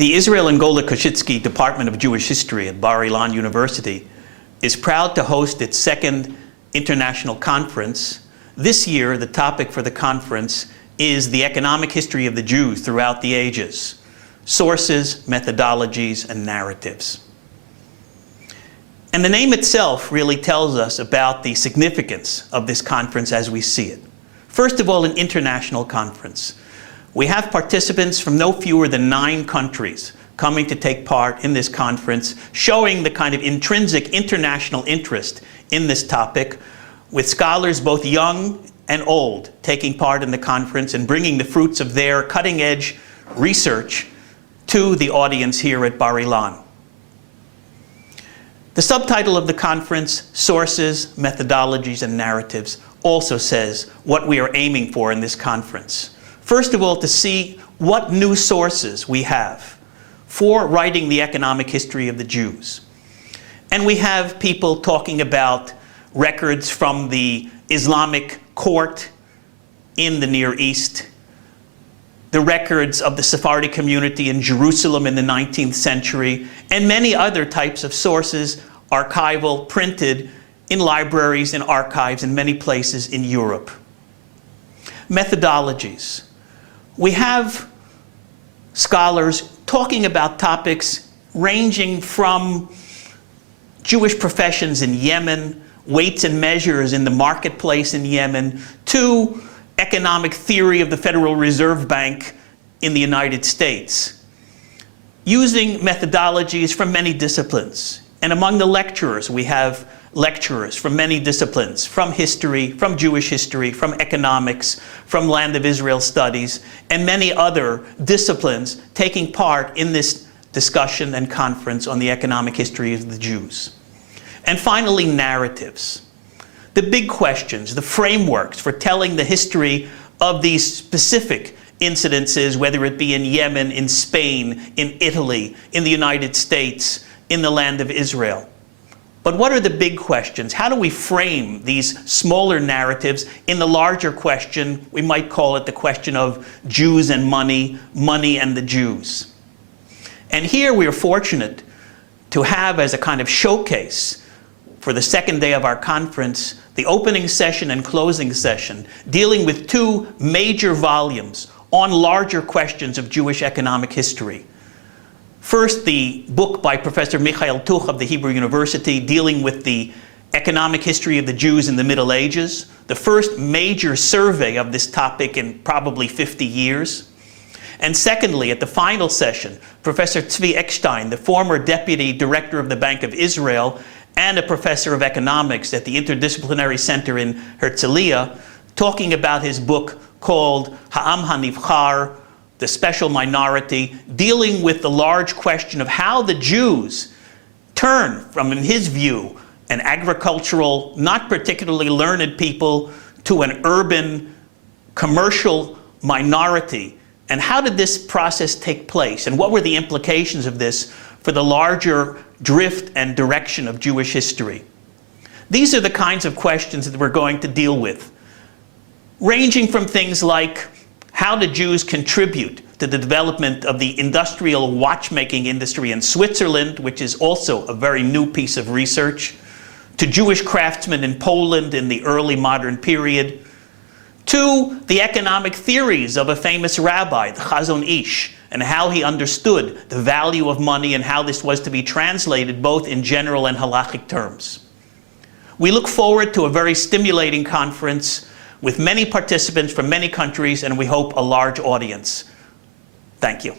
The Israel Angola Koshitsky Department of Jewish History at Bar Ilan University is proud to host its second international conference. This year, the topic for the conference is the economic history of the Jews throughout the ages: sources, methodologies, and narratives. And the name itself really tells us about the significance of this conference as we see it. First of all, an international conference. We have participants from no fewer than 9 countries coming to take part in this conference, showing the kind of intrinsic international interest in this topic, with scholars both young and old taking part in the conference and bringing the fruits of their cutting-edge research to the audience here at Bar Ilan. The subtitle of the conference, Sources, Methodologies, and Narratives, also says what we are aiming for in this conference. First of all, to see what new sources we have for writing the economic history of the Jews. And we have people talking about records from the Islamic court in the Near East, the records of the Sephardi community in Jerusalem in the 19th century, and many other types of sources, archival, printed in libraries and archives in many places in Europe. Methodologies. We have scholars talking about topics ranging from Jewish professions in Yemen, weights and measures in the marketplace in Yemen, to economic theory of the Federal Reserve Bank in the United States, using methodologies from many disciplines. And among the lecturers, we have lecturers from many disciplines, from history, from Jewish history, from economics, from Land of Israel studies, and many other disciplines taking part in this discussion and conference on the economic history of the Jews. And finally, narratives. The big questions, the frameworks for telling the history of these specific incidences, whether it be in Yemen, in Spain, in Italy, in the United States, in the Land of Israel. But what are the big questions? How do we frame these smaller narratives in the larger question? We might call it the question of Jews and money, money and the Jews. And here we are fortunate to have as a kind of showcase for the second day of our conference, the opening session and closing session, dealing with 2 major volumes on larger questions of Jewish economic history. First, the book by Professor Michael Tuch of the Hebrew University dealing with the economic history of the Jews in the Middle Ages, the first major survey of this topic in probably 50 years. And secondly, at the final session, Professor Tzvi Eckstein, the former deputy director of the Bank of Israel and a professor of economics at the Interdisciplinary Center in Herzliya, talking about his book called Ha'am HaNivchar, the Special Minority, dealing with the large question of how the Jews turn from, in his view, an agricultural, not particularly learned people to an urban, commercial minority. And how did this process take place? And what were the implications of this for the larger drift and direction of Jewish history? These are the kinds of questions that we're going to deal with, ranging from things like, how did Jews contribute to the development of the industrial watchmaking industry in Switzerland, which is also a very new piece of research, to Jewish craftsmen in Poland in the early modern period, to the economic theories of a famous rabbi, the Chazon Ish, and how he understood the value of money and how this was to be translated both in general and halachic terms. We look forward to a very stimulating conference with many participants from many countries, and we hope a large audience. Thank you.